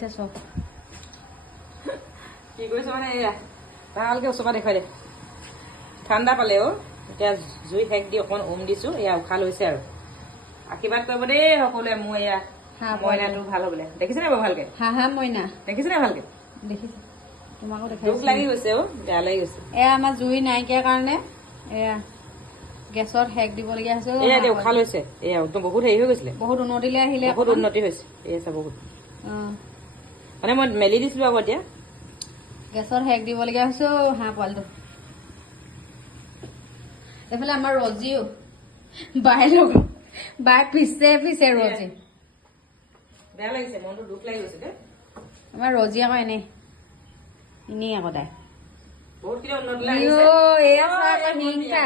চব কি কৰিছ মানে এয়া ভালকে ওচৰ পৰা দেখুৱাই দে ঠাণ্ডা পালে এতিয়া জুই শেক দি অকণ উম দিছো এয়া উশাহ লৈছে আৰু আশীৰ্বাদ কৰিব দেই সকলোৱে মোৰ এয়া মইনাটো ভাল হ'বলে দেখিছেনে বাৰু ভালকে হাঁহা মইনা দেখিছেনে ভালকে দেখিছে তোমাকো দুখ দেখাইছো লাগি গৈছে বেয়া লাগি গৈছে এয়া আমাৰ জুই নাইকিয়াৰ কাৰণে এয়া গেছত সেক দিবলগীয়া হৈছে এয়া এতিয়া উশাহ লৈছে এয়া একদম বহুত হেৰি হৈ গৈছিলে বহুত উন্নতিলৈ আহিলে বহুত উন্নতি হৈছে এয়া চা বহুত অঁ মানে মই মেলি দিছিলো আকৌ এতিয়া গেছত সেক দিবলগীয়া হৈছে হাঁহ পোৱালিটো এইফালে আমাৰ ৰজিও বাই পিছে ৰজি বেয়া লাগিছে মনটো দুখ লাগি গৈছে দেই আমাৰ ৰজি আকৌ এনেই আকৌ তাই বহুতখিনি উন্নতি লাগিছে এয়া চা আকৌ হিংসা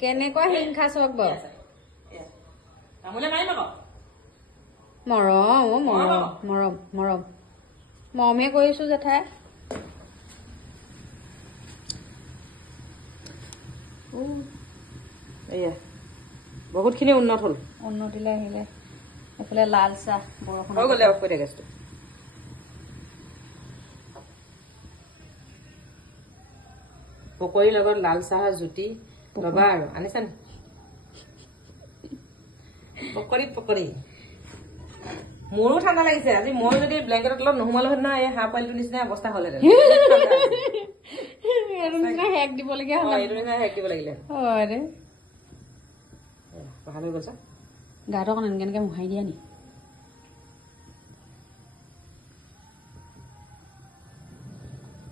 কেনেকুৱা হিংসা চাওক বাৰু তামোলে মাৰিম আকৌ মৰমহে কৰিছো জেঠাই এয়া বহুতখিনি উন্নত হ'ল উন্নতিলৈ আহিলে এইফালে লাল চাহ বৰষুণ হৈ গ'লে অফ কৰি দে গেছটো পকৰীৰ লগত লাল চাহৰ জুতি ল'বা আৰু আনিছা নি পকৰী মোৰো ঠাণ্ডা লাগিছে আজি মই যদি ব্লেংকেটৰ তলত নোসোমালো হেঁতেন এই হাঁহ পোৱালিটোৰ নিচিনা অৱস্থা হ'লহেঁতেন এইটো নিচিনা সেক দিবলগীয়া হ'ল এইটো নিচিনা শেষ দিব লাগিলে হয় দে ভাল হৈ গৈছে গাটো অকণ এনেকৈ মোহাৰি দিয়া নি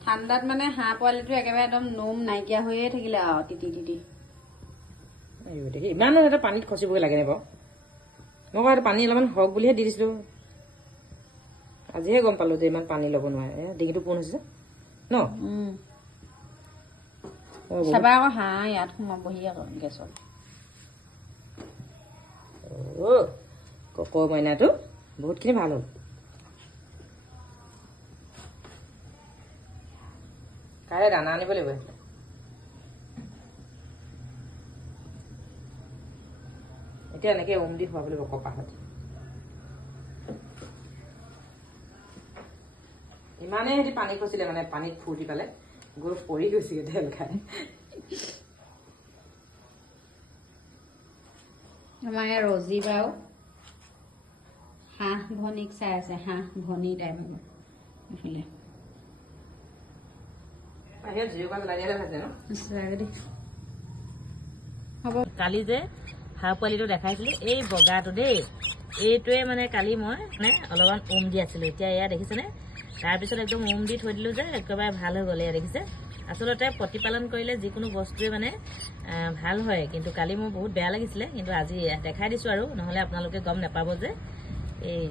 ঠাণ্ডাত মানে হাঁহ পোৱালিটো একেবাৰে একদম নোম নাইকিয়া হৈয়ে থাকিলে আৰু তিতি দেখি ইমানো সিহঁতে পানীত খচিবগৈ লাগে নে বাৰু মই আকৌ পানী অলপমান হওক বুলিহে দি দিছিলো আজিহে গম পালো যে ইমান পানী ল'ব নোৱাৰে ডিঙিটো পোন হৈছে ন চাবা আকৌ হাঁহ ইয়াত সোমাবহি আকৌ গেছত কক মইনাটো বহুতখিনি ভাল হ'ল কাইলৈ দানা আনিব লাগিব এতিয়া এনেকে উম দি খুৱাব লাগিব কপাহত ইমানেই সিহঁতি পানী খচিলে মানে পানীত ফুৰ্তি পালে গৈ পৰি গৈছে ঢেল খাই আমাৰ এই ৰজি বাও হাঁহ ভনীক চাই আছে হাঁহ ভনী টাইম এইফালে হ'ব কালি যে হাঁহ পোৱালিটো দেখাইছিলো এই বগাটো দেই এইটোৱে মানে কালি মই অলপমান উম দি আছিলো এতিয়া এয়া দেখিছেনে তাৰপিছত একদম উম দি থৈ দিলো যে একেবাৰে ভাল হৈ গ'ল এয়া দেখিছে আচলতে প্ৰতিপালন কৰিলে যিকোনো বস্তুৱে মানে ভাল হয় কিন্তু কালি মোৰ বহুত বেয়া লাগিছিলে কিন্তু আজি দেখাই দিছো আৰু নহ'লে আপোনালোকে গম নাপাব যে এই